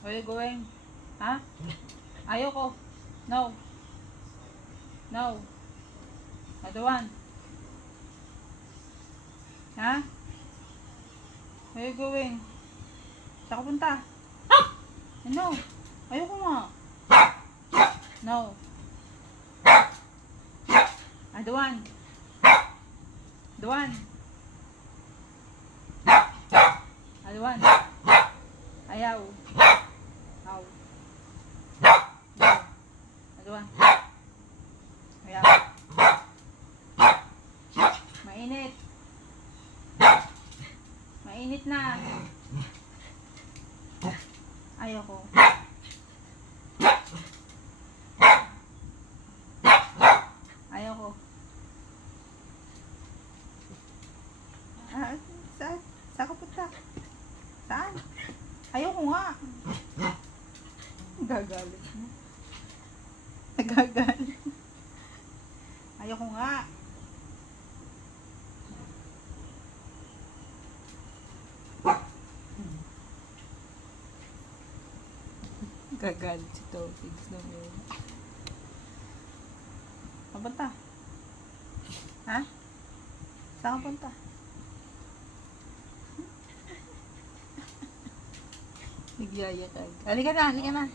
Where you going? Ha? Ayoko. No. No. I don't want. Ha? Where you going? Saan ka punta? No. Ayoko nga. No. I don't want. Don't want. I don't want. Ayaw. Ayaw. I don't want. Ayaw. Mainit. Mainit na. Ayoko. Ayoko. Ah, saan? Saan ka punta? Saan? Ayoko nga. Gagalit mo. Nagagalit. Ayoko nga. Gagalit si Topigs naman. Saan punta? Ha? Saan ka punta? Nagyaya ka. Halika na, halika na.